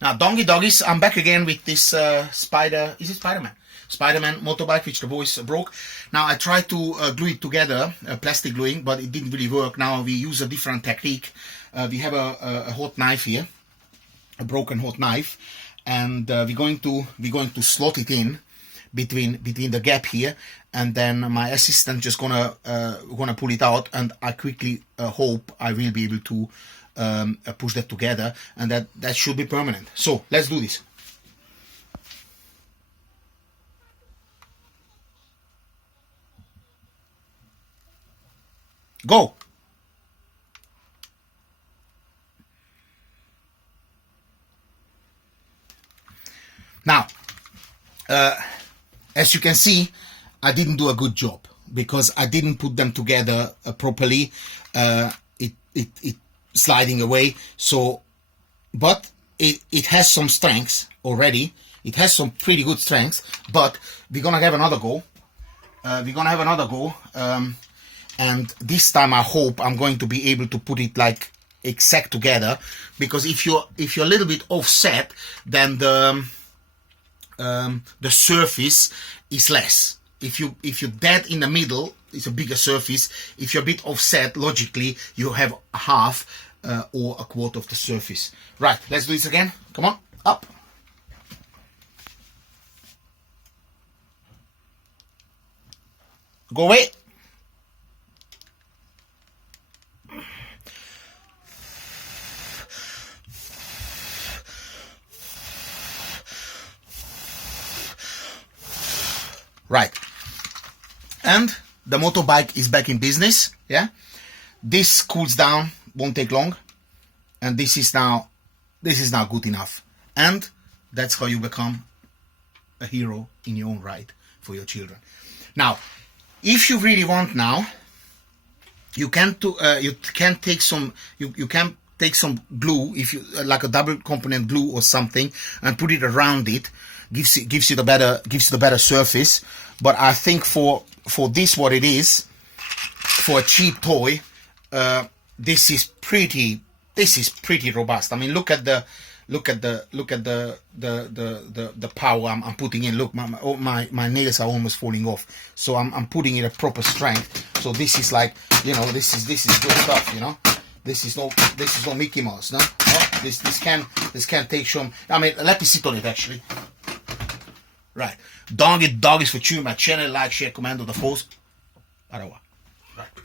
Now, doggies, I'm back again with this Spider-Man motorbike, which the boys broke. Now, I tried to glue it together, plastic gluing, but it didn't really work. Now, we use a different technique. We have a hot knife here, a broken hot knife, and we're going to slot it in between the gap here, and then my assistant just gonna pull it out, and I quickly hope I will be able to push that together, and that should be permanent. So let's do this. Go. Now, as you can see, I didn't do a good job because I didn't put them together properly. It sliding away. So, but it has some strengths already. It has some pretty good strengths. But we're gonna have another go. And this time I hope I'm going to be able to put it like exact together, because if you're a little bit offset, then the surface is less. If you're dead in the middle, it's a bigger surface. If you're a bit offset, logically you have half or a quarter of the surface. Right, let's do this again. Come on, up. Go away. Right, and the motorbike is back in business. Yeah, this cools down, won't take long, and this is now good enough. And that's how you become a hero in your own right for your children. Now, if you really want, now you can take some glue, if you like a double component glue or something, and put it around it. Gives you the better surface. But I think for this, what it is, for a cheap toy, this is pretty robust. I mean, look at the power I'm putting in. Look, my nails are almost falling off. So I'm putting it a proper strength. So this is like, this is good stuff. This is no Mickey Mouse. No, this can take some. I mean, let me sit on it actually. Right, dog is for tuning my channel, like, share, comment on the post. Au revoir.